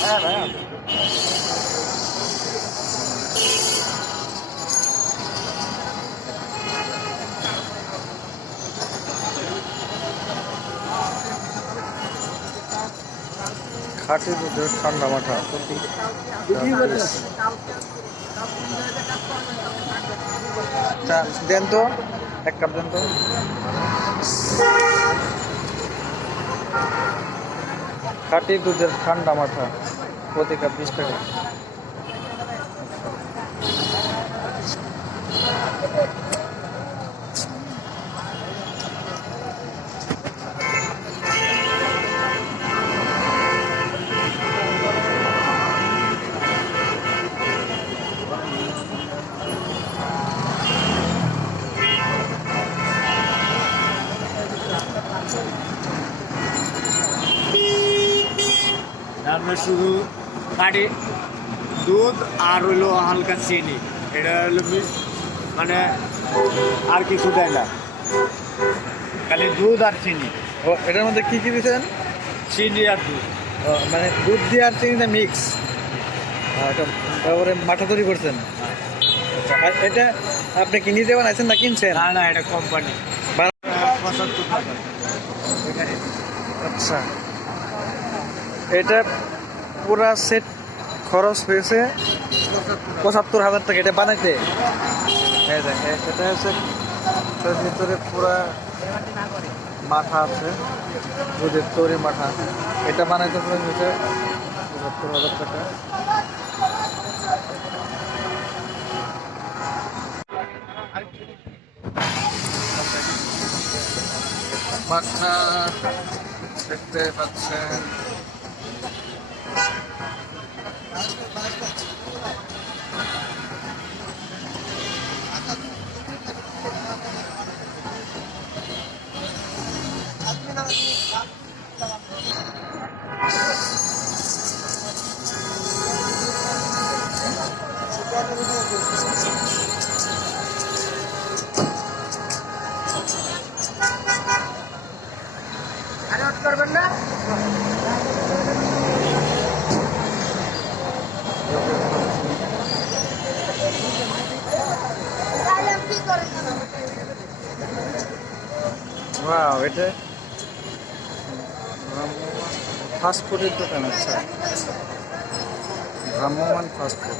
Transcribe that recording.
হ্যাঁ ভাইয়া, খাঁটি দুধের ঠান্ডা মাঠা প্রতি দেন তো, 1 কাপ দেন তো। খাঁটি দুধের ঠান্ডা মাঠা প্রতি কাপ 20 টাকা। আমরা শুধু খাঁটি দুধ আর হলো হালকা চিনি, এটা হলো মানে আর কিছু দেয় না, খালি দুধ আর চিনি। ও, এটার মধ্যে কি কি দিয়েছেন? চিনি আর দুধ। মানে দুধ দিয়ে আর চিনিতে মিক্স, তারপরে মাঠা তৈরি করছেন। আচ্ছা, আর এটা আপনি কি নিজে বানাইছেন না কিনছেন? না না, এটা কোম্পানি। 75 টাকা এখানে। আচ্ছা, এটা পুরা সেট খরচ হয়েছে 75,000 টাকা এটা বানাইতে। এই দেখেন, এটা হচ্ছে এটার ভিতরে পুরা মাথা আছে, দুধের তৈরি মাথা। এটা বানাইতে খরচ হয়েছে 75,000 টাকা। মাথা দেখতে পাচ্ছেন। করবেন না? ওয়াও, এটা ফাস্ট ফুডের দোকান। আচ্ছা, ভ্রাম্যমান ফাস্ট ফুড।